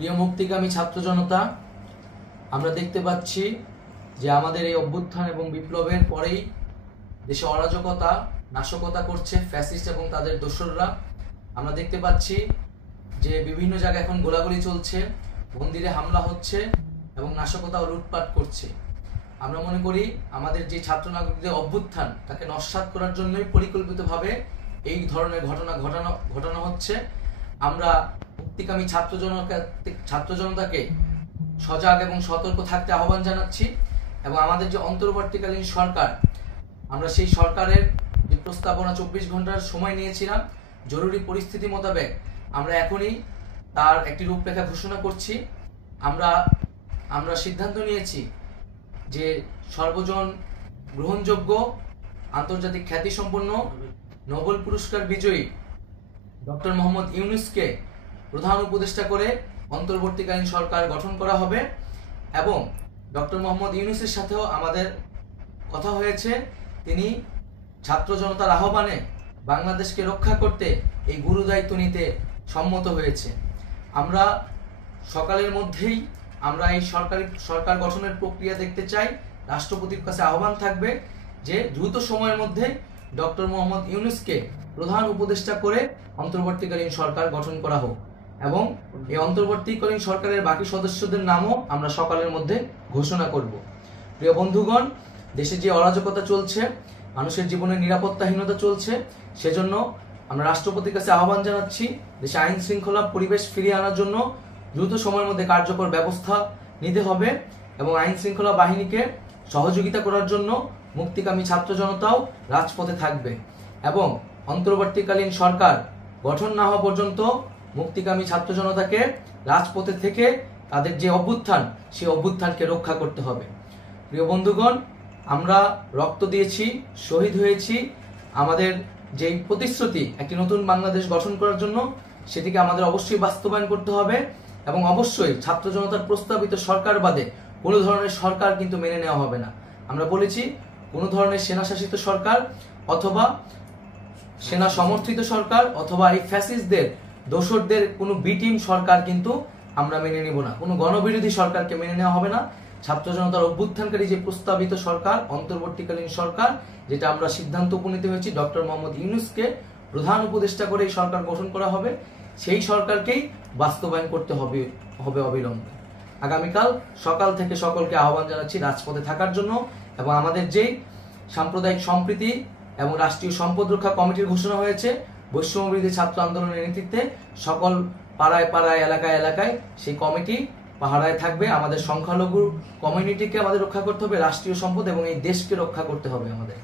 প্রিয় মুক্তিকামী ছাত্র জনতা, আমরা দেখতে পাচ্ছি যে আমাদের এই অভ্যুত্থান এবং বিপ্লবের পরেই দেশে অরাজকতা নাশকতা করছে ফ্যাসিস্ট এবং তাদের দোসররা। আমরা দেখতে পাচ্ছি যে বিভিন্ন জায়গায় এখন গোলাগুলি চলছে, মন্দিরে হামলা হচ্ছে এবং নাশকতা ও লুটপাট করছে। আমরা মনে করি আমাদের যে ছাত্র নাগরিকদের অভ্যুত্থান তাকে নস্যাৎ করার জন্যই পরিকল্পিতভাবে এই ধরনের ঘটনা ঘটানো হচ্ছে। আমরা মুক্তিকামী ছাত্র জনতাকে সজাগ এবং সতর্ক থাকতে আহ্বান জানাচ্ছি এবং আমাদের যে অন্তর্বর্তীকালীন সরকার, আমরা সেই সরকারের যে প্রস্তাবনা 24 ঘন্টার সময় নিয়েছিলাম জরুরি পরিস্থিতি মোতাবেক, আমরা এখনই তার একটি রূপরেখা ঘোষণা করছি। আমরা সিদ্ধান্ত নিয়েছি যে সর্বজন গ্রহণযোগ্য আন্তর্জাতিক খ্যাতিসম্পন্ন নোবেল পুরস্কার বিজয়ী ডক্টর মোহাম্মদ ইউনূসকে প্রধান উপদেষ্টা করে অন্তর্বর্তীকালীন সরকার গঠন করা হবে এবং ডক্টর মোহাম্মদ ইউনূসের সাথেও আমাদের কথা হয়েছে। তিনি ছাত্র জনতার আহ্বানে বাংলাদেশকে রক্ষা করতে এই গুরু দায়িত্ব নিতে সম্মত হয়েছে। আমরা সকালের মধ্যেই আমরা এই সরকার গঠনের প্রক্রিয়া দেখতে চাই। রাষ্ট্রপতির কাছে আহ্বান থাকবে যে দ্রুত সময়ের মধ্যে ডক্টর মোহাম্মদ ইউনূসকে প্রধান উপদেষ্টা করে অন্তর্বর্তীকালীন সরকার গঠন করা হোক এবং এই অন্তর্বর্তীকালীন সরকারের বাকি সদস্যদের নামও আমরা সকালের মধ্যে ঘোষণা করব। প্রিয় বন্ধুগণ, দেশে যে অরাজকতা চলছে, মানুষের জীবনে নিরাপত্তাহীনতা চলছে, সেজন্য আমরা রাষ্ট্রপতির কাছে আহ্বান জানাচ্ছি দেশে আইন শৃঙ্খলা পরিবেশ ফিরিয়ে আনার জন্য দ্রুত সময়ের মধ্যে কার্যকর ব্যবস্থা নিতে হবে এবং আইন শৃঙ্খলা বাহিনীকে সহযোগিতা করার জন্য মুক্তিকামী ছাত্র জনতাও রাজপথে থাকবে এবং অন্তর্বর্তীকালীন সরকার গঠন না হওয়া পর্যন্ত মুক্তিকামী ছাত্র জনতাকে রাজপথে থেকে তাদের যে অভ্যুত্থান সেই অভ্যুত্থানকে রক্ষা করতে হবে। প্রিয় বন্ধুগণ, আমরা রক্ত দিয়েছি, শহীদ হয়েছি। আমাদের যেই প্রতিশ্রুতি একটি নতুন বাংলাদেশ গঠন করার জন্য, সেটিকে আমাদের অবশ্যই বাস্তবায়ন করতে হবে এবং অবশ্যই ছাত্র জনতার প্রস্তাবিত সরকার বাদে কোনো ধরনের সরকার কিন্তু মেনে নেওয়া হবে না। আমরা বলেছি কোনো ধরনের সেনা শাসিত সরকার অথবা সেনা সমর্থিত সরকার অথবা এই ফ্যাসিস্টদের দোসরদের কোনো বিটিম সরকার কিন্তু আমরা মেনে নিব না। কোনো গণবিরোধী সরকারকে মেনে নেওয়া হবে না। ছাত্র জনতার অভ্যুত্থানকারী যে প্রস্তাবিত সরকার, অন্তর্বর্তীকালীন সরকার, যেটা আমরা সিদ্ধান্ত উপনীত হয়েছি ডক্টর মোহাম্মদ ইউনূসকে প্রধান উপদেষ্টা করে এই সরকার গঠন করা হবে, সেই সরকারকেই বাস্তবায়ন করতে হবে অবিলম্বে। আগামীকাল সকাল থেকে সকলকে আহ্বান জানাচ্ছি রাজপথে থাকার জন্য এবং আমাদের যেই সাম্প্রদায়িক সম্প্রীতি এবং রাষ্ট্রীয় সম্পদ রক্ষা কমিটির ঘোষণা হয়েছে বৈষম্যবিরোধী ছাত্র আন্দোলনের নেতৃত্বে সকল পাড়ায় পাড়ায় এলাকায় এলাকায় সেই কমিটি পাহারায় থাকবে। আমাদের সংখ্যালঘু কমিউনিটিকে আমাদের রক্ষা করতে হবে, রাষ্ট্রীয় সম্পদ এবং এই দেশকে রক্ষা করতে হবে আমাদের।